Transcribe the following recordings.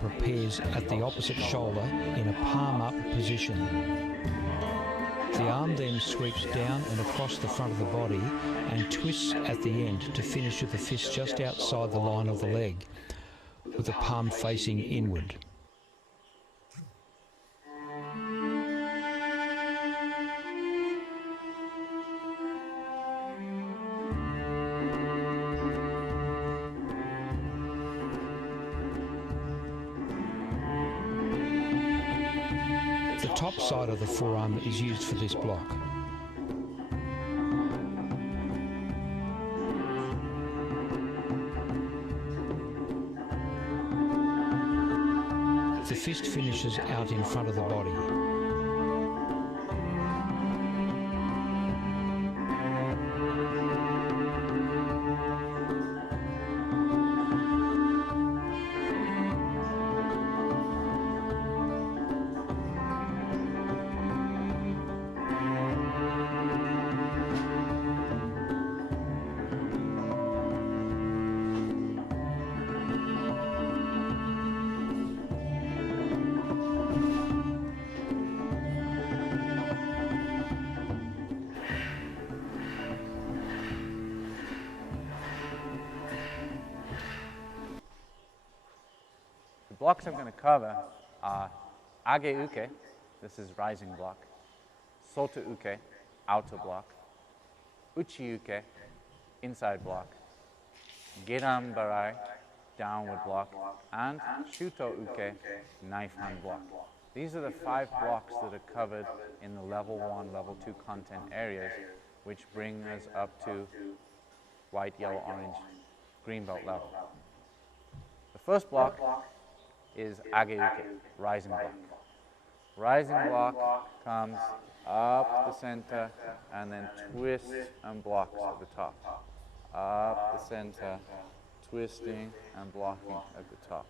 prepares at the opposite shoulder in a palm-up position. The arm then sweeps down and across the front of the body and twists at the end to finish with the fist just outside the line of the leg, with the palm facing inward. The top side of the forearm is used for this block. The fist finishes out in front of the body. The blocks I'm going to cover are age uke, this is rising block, soto uke, outer block, uchi uke, inside block, gedan barai, downward block, and shuto uke, knife hand block. These are the 5 blocks that are covered in the level 1, level 2 content areas, which bring us up to white, yellow, orange, green belt level. The first block is age uke, rising block. Rising block comes up the center and then twists and blocks at the top. Up the center, twisting and blocking at the top.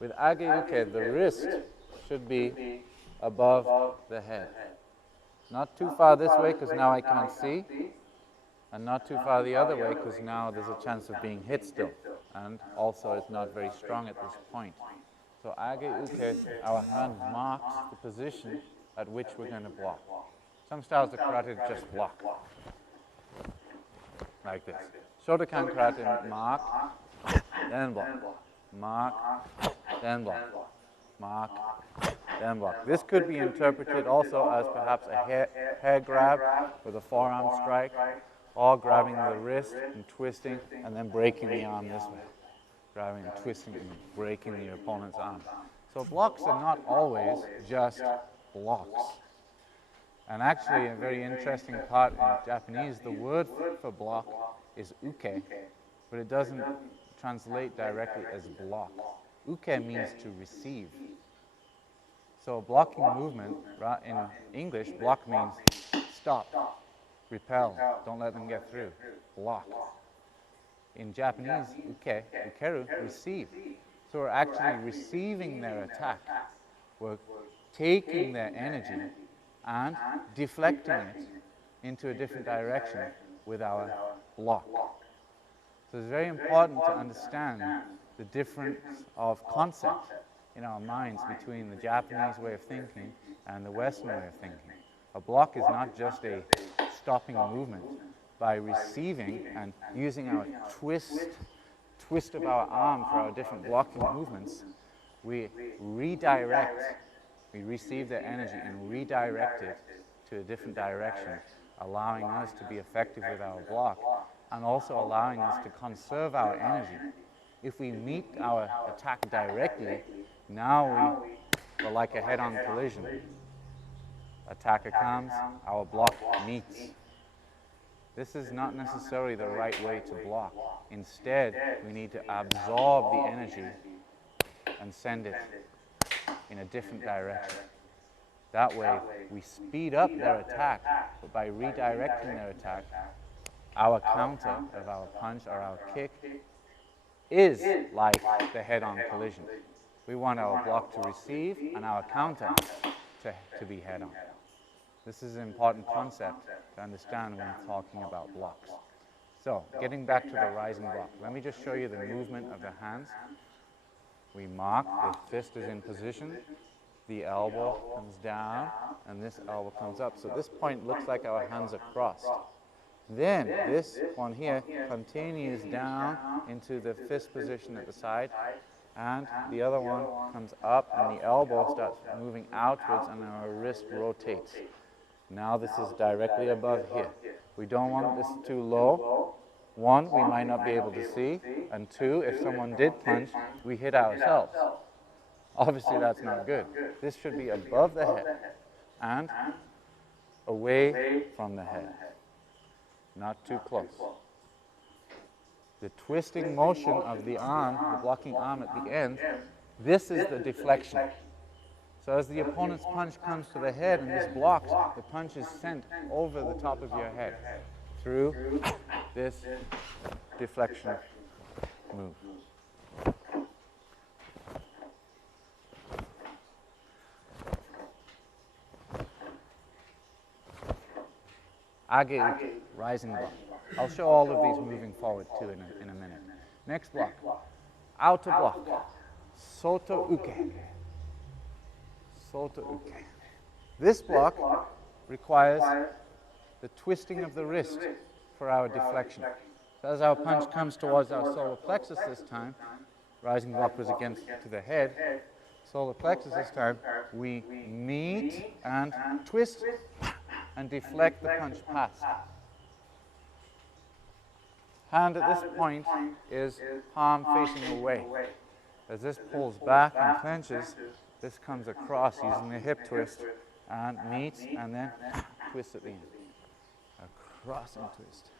With age uke, the wrist should be above the head. Not too far this way because now I can't see, and not too far the other way because now there's a chance of being hit still, and also it's not very strong at this point. So age uke, our hand marks the position at which we're going to block. Some styles of karate just block, like this. Shotokan karate, mark, then block, mark, then block, mark, then block. This could be interpreted also as perhaps a hair grab with a forearm strike, or grabbing the wrist and twisting and then breaking the arm this way. Grabbing and twisting and breaking the opponent's arm. So blocks are not always just blocks. And actually, a very interesting part in Japanese, the word for block is uke, but it doesn't translate directly as block. Uke means to receive. So blocking movement, in English, block means stop, repel, don't let them get through, block. In Japanese, uke, ukeru, receive. So we're actually receiving their attack. We're taking their energy and deflecting it into a different direction with our block. So it's very important to understand the difference of concept in our minds between the Japanese way of thinking and the Western way of thinking. A block is not just a stopping a movement. By receiving and using our twist of our arm for our different blocking movements, we redirect, we receive their energy and redirect it to a different direction, allowing us to be effective with our block and also allowing us to conserve our energy. If we meet our attack directly, now we're like a head-on collision. Attacker comes, our block meets. This is not necessarily the right way to block. Instead, we need to absorb the energy and send it in a different direction. That way, we speed up their attack, but by redirecting their attack, our counter of our punch or our kick is like the head-on collision. We want our block to receive and our counter to be head-on. This is an important concept to understand when talking about blocks. So, getting back to the rising block, let me just show you the movement of the hands. We mark, the fist is in position, the elbow comes down, and this elbow comes up. So this point looks like our hands are crossed. Then this one here continues down into the fist position at the side, and the other one comes up, and the elbow starts moving outwards, and our wrist rotates. Now this is directly above here. We don't want this too low. One, we might not be able to see, and two, if someone did punch, we hit ourselves. Obviously that's not good. This should be above the head and away from the head, not too close. The twisting motion of the arm, the blocking arm at the end, this is the deflection. So as the opponent's punch comes to the head and this blocks, the punch is sent over the top of your head through this deflection move. Age uke, rising block. I'll show all of these moving forward too in a minute. Next block, outer block, soto uke. Soto uke. This block requires the twisting of the wrist for our deflection. So as our punch comes towards our solar plexus this time, rising block was against to the head, solar plexus this time, we meet and twist and deflect the punch past. Hand at this point is palm facing away. As this pulls back and clenches, this comes across using the hip twist and meets and then twist at the end. Across and twist.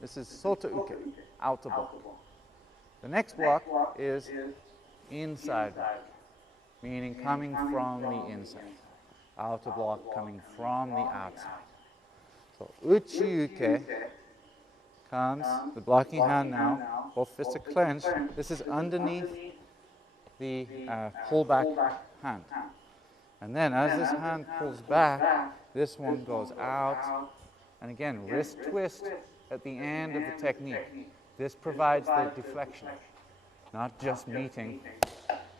This is soto uke, outer block. The next block is inside block, meaning coming from the inside. Outer block coming from the outside. So uchi uke comes, the blocking hand now, both fists are clenched. This is underneath the pullback hand. And then as this hand pulls back, this one goes out. And again, wrist twist at the end of the technique. This provides the deflection, not just meeting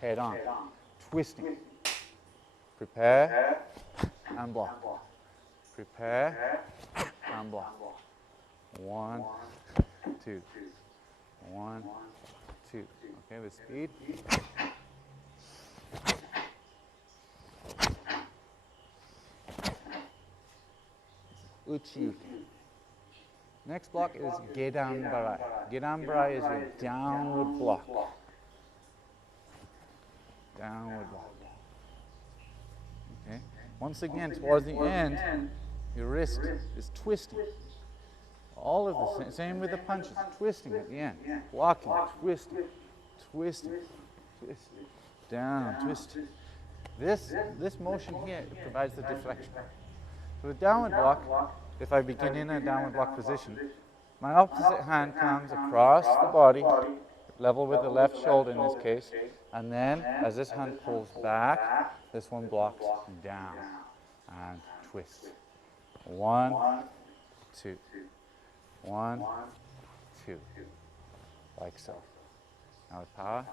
head on. Twisting. Prepare and block. Prepare and block. 1, 2. 1, 2. Okay, with speed. Uchi uke. Next block is gedan barai. Gedan barai is your downward block. Downward block. Okay. Once again, towards the end, your wrist is twisting. All of the same with the punches, twisting at the end, blocking, twisting, twisting, twisting, down, twisting. This motion here provides the deflection. So the downward block, if I begin in a downward block position, my opposite hand comes across the body, level with the left shoulder in this case, and then as this hand pulls back, this one blocks down and twists. 1, 2. 1, 2. Like so. Now with power.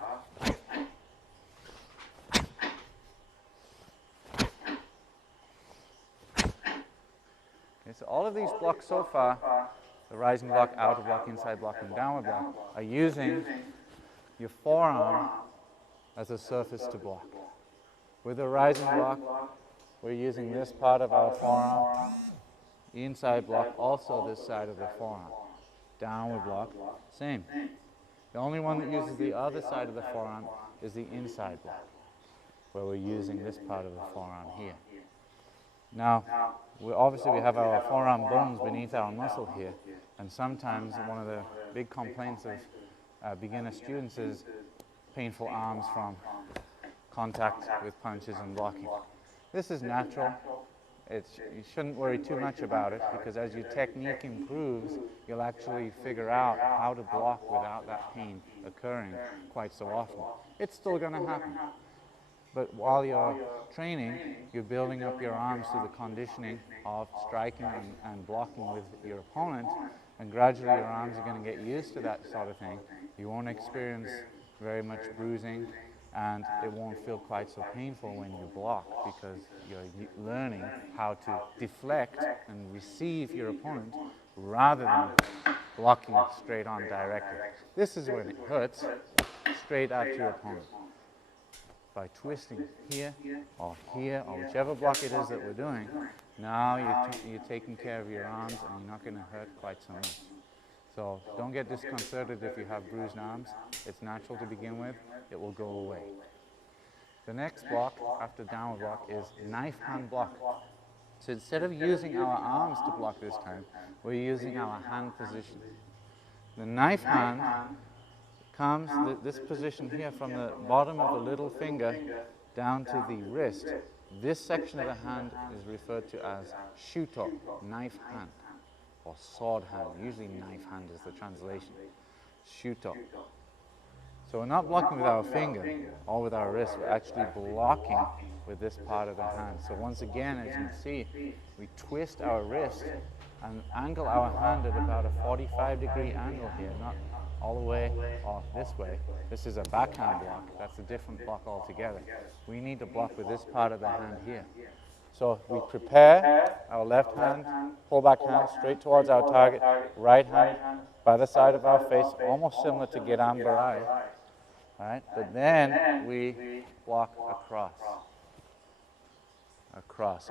Okay, so all of these blocks so far, the rising block, outer block, inside block, and downward block, are using your forearm as a surface to block. With the rising block, we're using this part of our forearm. Inside block, also this side of the forearm. Downward block, same. The only one that uses the other side of the forearm is the inside block, where we're using this part of the forearm here. Now, obviously we have our forearm bones beneath our muscle here, and sometimes one of the big complaints of beginner students is painful arms from contact with punches and blocking. This is natural. You shouldn't worry too much about it, because as your technique improves, you'll actually figure out how to block without that pain occurring quite so often. It's still going to happen. But while you're training, you're building up your arms through the conditioning of striking and blocking with your opponent, and gradually your arms are going to get used to that sort of thing. You won't experience very much bruising, and it won't feel quite so painful when you block, because you're learning how to deflect and receive your opponent rather than blocking straight on directly. This is when it hurts, straight at your opponent. By twisting here, or whichever block it is that we're doing, now you're taking care of your arms and you're not going to hurt quite so much. So don't get disconcerted if you have bruised arms. It's natural to begin with. It will go away. The next block after downward block is knife hand block. So instead of using our arms to block this time, we're using our hand position. The knife hand comes, this position here, from the bottom of the little finger down to the wrist. This section of the hand is referred to as shuto, knife hand, or sword hand. Usually knife hand is the translation. Shuto. So we're not blocking with our finger or with our wrist, we're actually blocking with this part of the hand. So once again, as you can see, we twist our wrist and angle our hand at about a 45-degree angle here, not all the way or this way. This is a backhand block. That's a different block altogether. We need to block with this part of the hand here. So we prepare our left hand, pull back hand straight towards our target, right hand by the side of our face, almost similar to Gedam Barai. Right? But then we block across.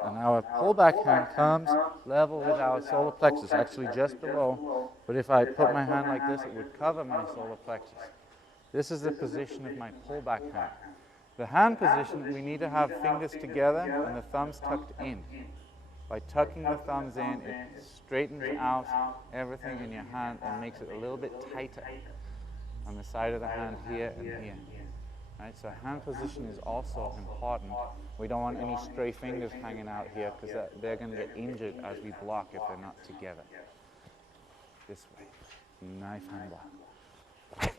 And our pullback hand comes level with our solar plexus, actually just below. But if I put my hand like this, it would cover my solar plexus. This is the position of my pullback hand. The hand position, we need to have fingers together and the thumbs tucked in. By tucking the thumbs in, it straightens out everything in your hand and makes it a little bit tighter on the side of the hand here and here. Right, so hand position is also important. We don't want any stray fingers hanging out here, because they're going to get injured as we block if they're not together. This way, knife hand block.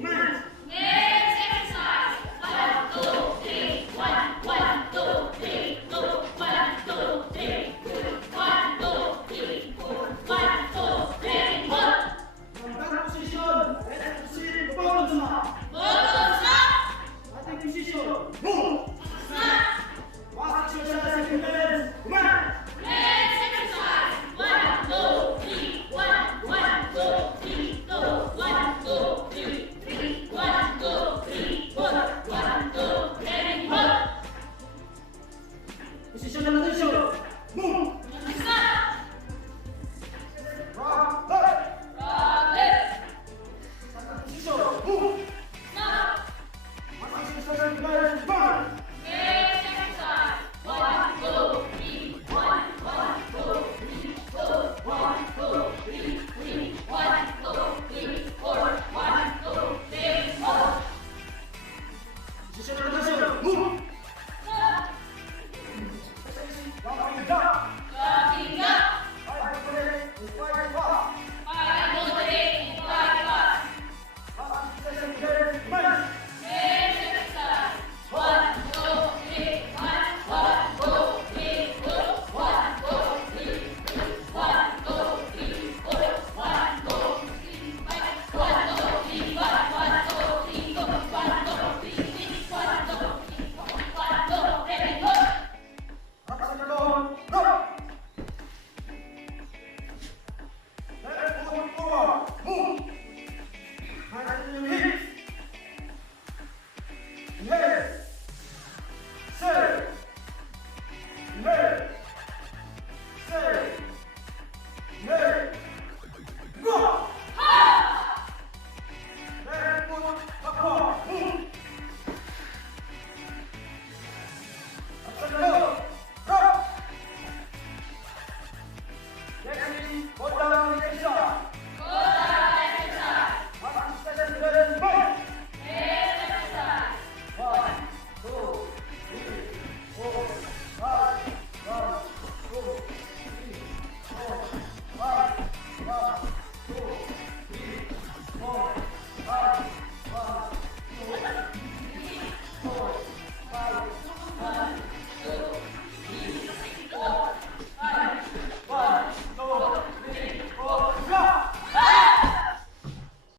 Move!